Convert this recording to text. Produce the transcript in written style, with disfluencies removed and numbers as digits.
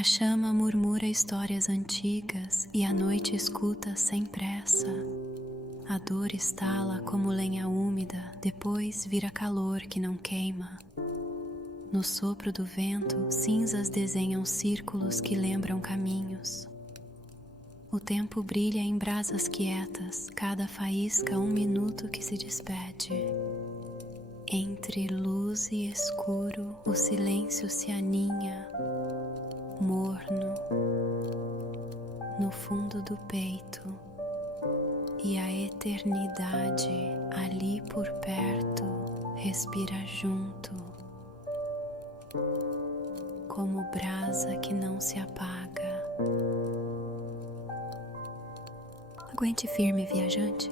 A chama murmura histórias antigas e a noite escuta sem pressa. A dor estala como lenha úmida, depois vira calor que não queima. No sopro do vento, cinzas desenham círculos que lembram caminhos. O tempo brilha em brasas quietas, cada faísca um minuto que se despede. Entre luz e escuro, o silêncio se aninha, morno, no fundo do peito, e a eternidade ali por perto respira junto, como brasa que não se apaga. Aguente firme, viajante.